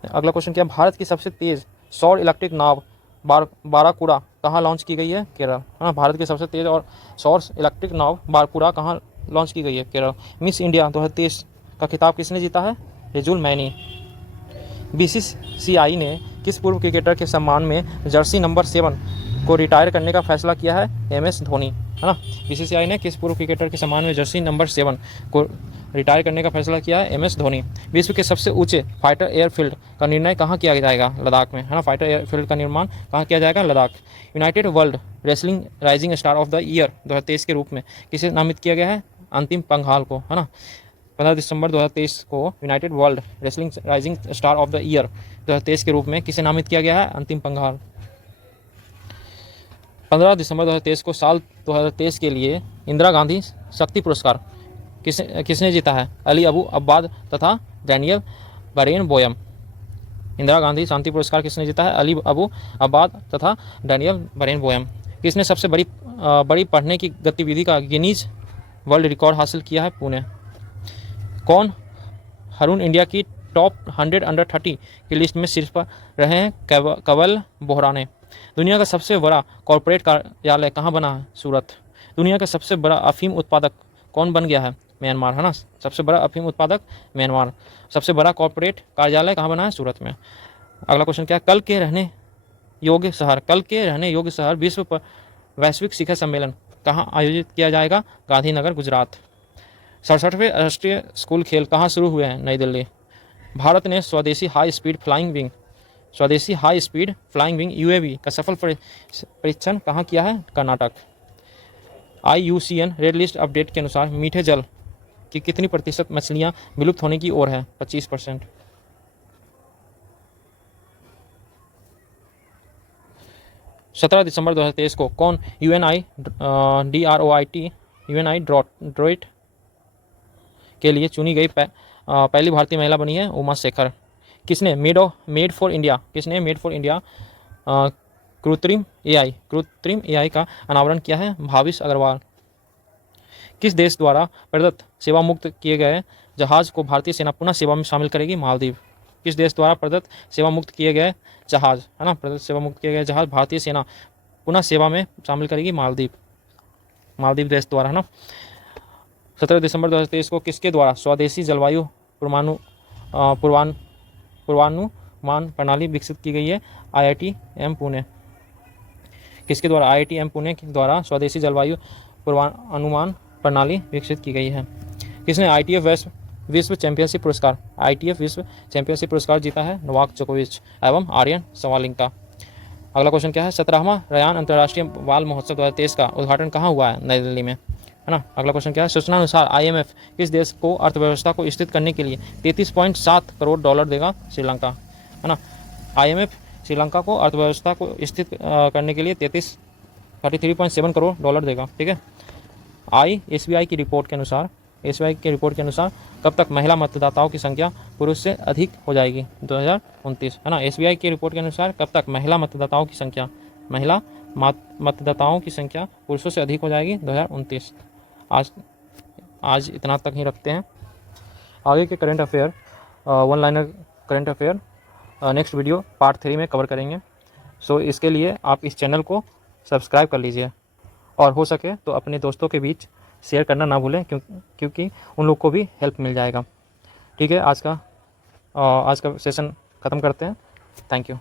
अगला क्वेश्चन क्या? भारत की सबसे तेज सौर इलेक्ट्रिक नाव बाराकुड़ा कहाँ लॉन्च की गई है? केरल, है ना। भारत की सबसे तेज और सौर इलेक्ट्रिक नाव बाराकुड़ा कहाँ लॉन्च की गई है? केरल। मिस इंडिया 2023 का खिताब किसने जीता है? रिजुल मैनी। BCCI ने किस पूर्व क्रिकेटर के सम्मान में जर्सी नंबर 7 को रिटायर करने का फैसला किया है? MS धोनी, है ना। BCCI ने किस पूर्व क्रिकेटर के सम्मान में जर्सी नंबर 7 को रिटायर करने का फैसला किया है? MS धोनी। विश्व के सबसे ऊंचे फाइटर एयरफील्ड का निर्णय कहाँ किया जाएगा? लद्दाख में, है ना। फाइटर एयरफील्ड का निर्माण कहाँ किया जाएगा? Ladakh. United world wrestling rising star of the year 2023 के रूप में किसे नामित किया गया है? अंतिम पंघाल को, है ना। 15 दिसंबर 2023 को United world wrestling rising star of the year 2023 के रूप में किसे नामित किया गया है? अंतिम पंघाल। 15 दिसंबर 2023 को साल 2023 के लिए इंदिरा गांधी शक्ति पुरस्कार किसने जीता है? अली अबू अब्बाद तथा डैनियल बरेनबोयम। इंदिरा गांधी शांति पुरस्कार किसने जीता है? अली अबू अब्बाद तथा डैनियल बरेनबोयम। किसने सबसे बड़ी पढ़ने की गतिविधि का गिनीज वर्ल्ड रिकॉर्ड हासिल किया है? पुणे। कौन हरून इंडिया की टॉप 100 अंडर 30 की लिस्ट में शीर्ष पर रहे हैं? कंवल बोहरा ने। दुनिया का सबसे बड़ा कॉरपोरेट कार्यालय कहाँ बना है? सूरत। दुनिया का सबसे बड़ा अफीम उत्पादक कौन बन गया है? म्यांमार, है ना। सबसे बड़ा अफीम उत्पादक म्यांमार। सबसे बड़ा कॉरपोरेट कार्यालय कहाँ बना है? सूरत में। अगला क्वेश्चन क्या है? कल के रहने योग्य शहर विश्व पर वैश्विक शिखर सम्मेलन कहाँ आयोजित किया जाएगा? गांधीनगर, गुजरात। 67वें राष्ट्रीय स्कूल खेल कहाँ शुरू हुए हैं? नई दिल्ली। भारत ने स्वदेशी high speed flying wing UAV का सफल परीक्षण कहाँ किया है? Karnataka. IUCN red list update के अनुसार मीठे जल की कितनी प्रतिशत मछलियाँ विलुप्त होने की ओर है? 25%। 17 दिसंबर 2023 को कौन UNIDROIT के लिए चुनी गई पहली भारतीय महिला बनी है? उमा शेखर। किसने मेड फॉर इंडिया कृत्रिम AI का अनावरण किया है? भाविश अग्रवाल। किस देश द्वारा प्रदत्त सेवा मुक्त किए गए जहाज को भारतीय सेना पुनः सेवा में शामिल करेगी? मालदीव। किस देश द्वारा प्रदत्त सेवा मुक्त किए गए जहाज, है ना, जहाज भारतीय सेना पुनः सेवा में शामिल करेगी? मालदीव देश द्वारा, है ना। 17 दिसंबर 2023 को किसके द्वारा स्वदेशी जलवायु पूर्वानुमान प्रणाली विकसित की गई है? IITM पुणे। किसके द्वारा? IITM पुणे के द्वारा स्वदेशी जलवायु पूर्वानुमान प्रणाली विकसित की गई है। किसने ITF विश्व चैंपियनशिप पुरस्कार जीता है? नोवाक जोकोविच एवं आर्यन सवालिंका। अगला क्वेश्चन क्या है? 17वां रयान अंतर्राष्ट्रीय बाल महोत्सव 2023 का उद्घाटन कहाँ हुआ है? नई दिल्ली में। है ना। अगला क्वेश्चन क्या है, सूचनानुसार IMF किस देश को अर्थव्यवस्था को स्थिर करने के लिए 33.7 करोड़ डॉलर देगा? श्रीलंका, है ना। IMF श्रीलंका को अर्थव्यवस्था को स्थिर करने के लिए 33.7 करोड़ डॉलर देगा, ठीक है। SBI की रिपोर्ट के अनुसार कब तक महिला मतदाताओं की संख्या पुरुष से अधिक हो जाएगी? 2029, है ना। SBI की रिपोर्ट के अनुसार कब तक महिला मतदाताओं की संख्या पुरुषों से अधिक हो जाएगी? 2029। आज इतना तक ही रखते हैं। आगे के current affair, one liner current affair next video part 3 में कवर करेंगे। सो इसके लिए आप इस चैनल को सब्सक्राइब कर लीजिए और हो सके तो अपने दोस्तों के बीच शेयर करना ना भूलें, क्योंकि उन लोग को भी हेल्प मिल जाएगा, ठीक है। आज का सेशन ख़त्म करते हैं। Thank you.